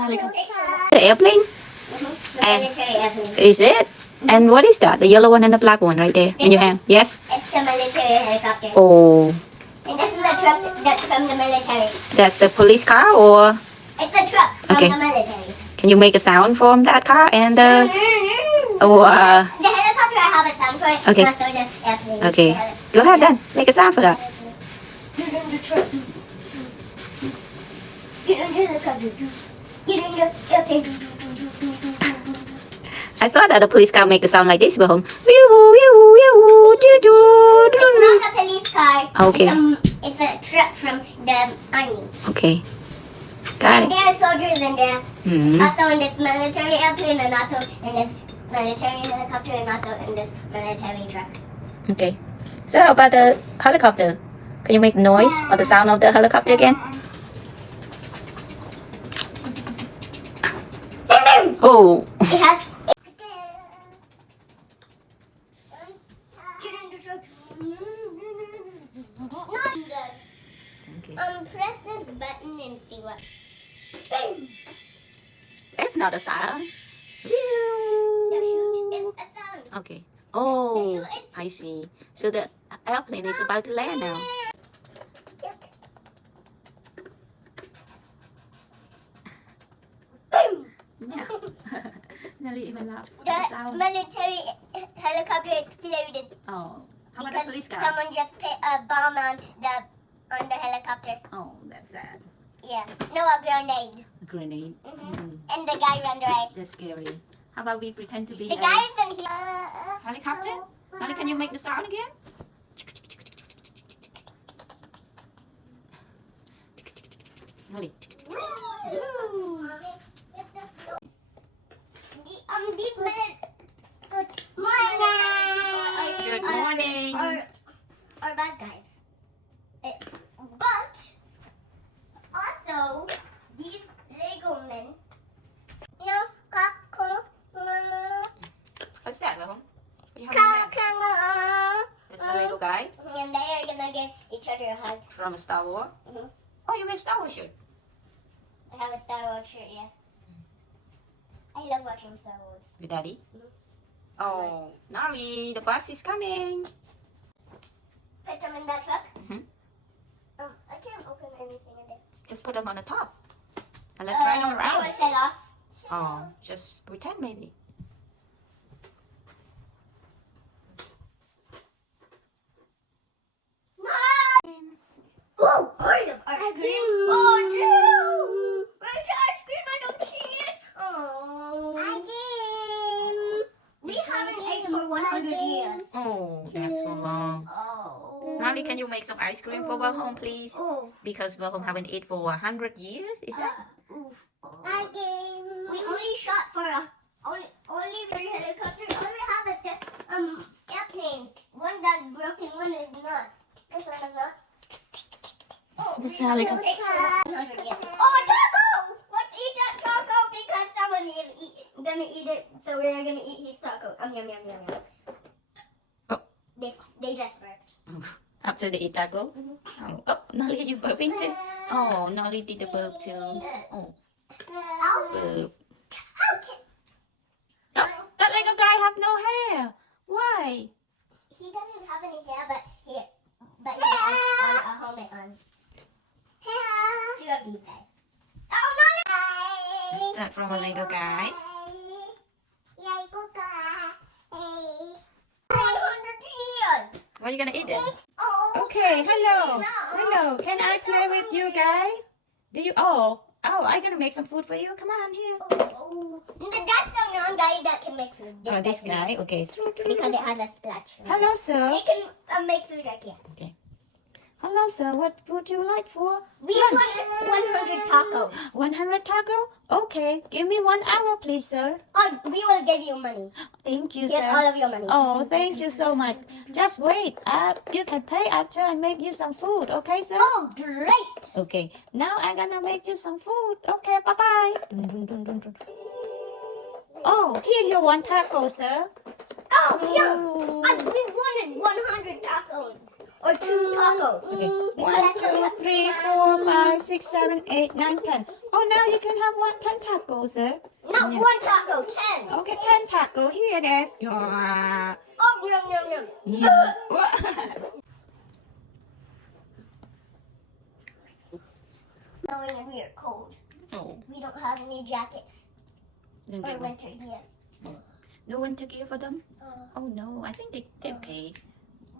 helicopter. The airplane? The And- military airplane. Is it? And what is that? The yellow one and the black one right there in your hand? Yes? It's the military helicopter. Oh, And this is the truck that's from the military. that's the police car or It's the truck from Okay. the military. can you make a sound from that car and The the helicopter, I have a sound for it. Okay. Not so this airplane. Okay. The helicopter. Go ahead then. Make a sound for that. Get in the truck. Get in the helicopter. Get in the airplane. I thought that the police car make a sound like this, but home. It's not a police car. Okay. It's a truck from the army. Okay. Got And it. there are soldiers in there. Hmm. Also in this military airplane and also in this military helicopter and also in this military truck. Okay. So how about the helicopter? Can you make noise or the sound of the helicopter again? Oh. It has. Get in the truck. Okay. Press this button and see what. Boom. That's not a sound. The chute is a sound. Okay. Oh, I see. So the airplane is about to land now. Boom. Yeah. Nelly even laughed. What The the sound? military helicopter exploded Oh. How about because the police car? someone just put a bomb on the helicopter. Oh, that's sad. Yeah. No, a grenade. Grenade. Mhm. And the guy ran away. That's scary. How about we pretend to be The a guy is in here. helicopter? Nelly, can you make the sound again? Nelly. Woo. These men. Good morning. Good morning. Are bad guys. But also these Lego men. No, What's that, Rahul? What do you have in your hand? That's the little guy and they are gonna give each other a hug. from a Star Wars. Mhm. Oh, you made Star Wars shirt. I have a Star Wars shirt, yeah. I love watching Star Wars. With Daddy. Mhm. Oh, Nari, the bus is coming. Put them in that truck. Mhm. I can't open anything in there. Just put them on the top. And let's ride them They around. will fall off. Oh, just pretend maybe. Oh, I love ice cream. Oh, no. Where's the ice cream? I don't see it. Oh. We haven't ate for 100 years. Oh, that's so long. Oh. Nari, can you make some ice cream for Wilhelm, please? Oh. Because Wilhelm haven't eaten for 100 years, is that? We only shot for only the helicopter. All we have is just airplanes. One that's broken, one is not. This one is not. Oh, This we have to helicopter. ate for 100 years. Oh, a taco! Let's eat that taco because someone is gonna eat it. So we're gonna eat his taco. Yum yum yum yum. Oh. They just burped. After the eat taco? Oh, Nolly, you burping too? Oh, Nolly did the burp too. Oh, burp. How can Oh, that Lego guy have no hair. Why? he doesn't have any hair, but he has a helmet on. Two of these guys. Oh no! Is that from a Lego guy? 100 years. What are you gonna eat then? Oh. Okay, hello. No. Hello, can I play with you, guy? Do you? Oh, I'm gonna make some food for you. Come on here. Oh. That's the young guy that can make food. Oh, this guy? Okay. Because it has a splash. Hello, sir. It can make food like that. Okay. Hello, sir. What would you like for We lunch? put 100 tacos. 100 taco? Okay. Give me 1 hour, please, sir. Oh, we will give you money. Thank you, Get sir. all of your money. Oh, thank you so much. Just wait. You can pay after I make you some food, okay, sir? Oh, great. Okay. Now I'm gonna make you some food. Okay, bye-bye. Oh, here's your 1 taco, sir. Oh, yum. Oh. We wanted 100 tacos. Or 2 tacos. tacos. Okay. You 1, can 2, have 3, 4, 5, 6, 7, 8, 9, 10. Oh, now you can have 10 tacos, sir. Not Yeah. one taco, 10. Okay, 10 taco. Here it is. Yeah. Oh, yum, yum, yum. Yeah. Now when we are cold, Oh, we don't have any jackets then or give them. winter gear. No winter gear for them? Uh, Oh no, I think they're okay.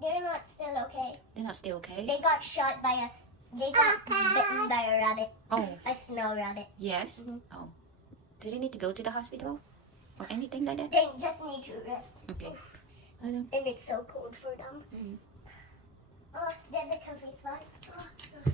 they're not still okay. They're not still okay. They got shot by they got bitten by a rabbit, Oh, a snow rabbit. yes. Mhm. Oh, do they need to go to the hospital or anything like that? They just need to rest. Okay. I don't. And it's so cold for them. Mm. Oh, there's a comfy spot. Oh,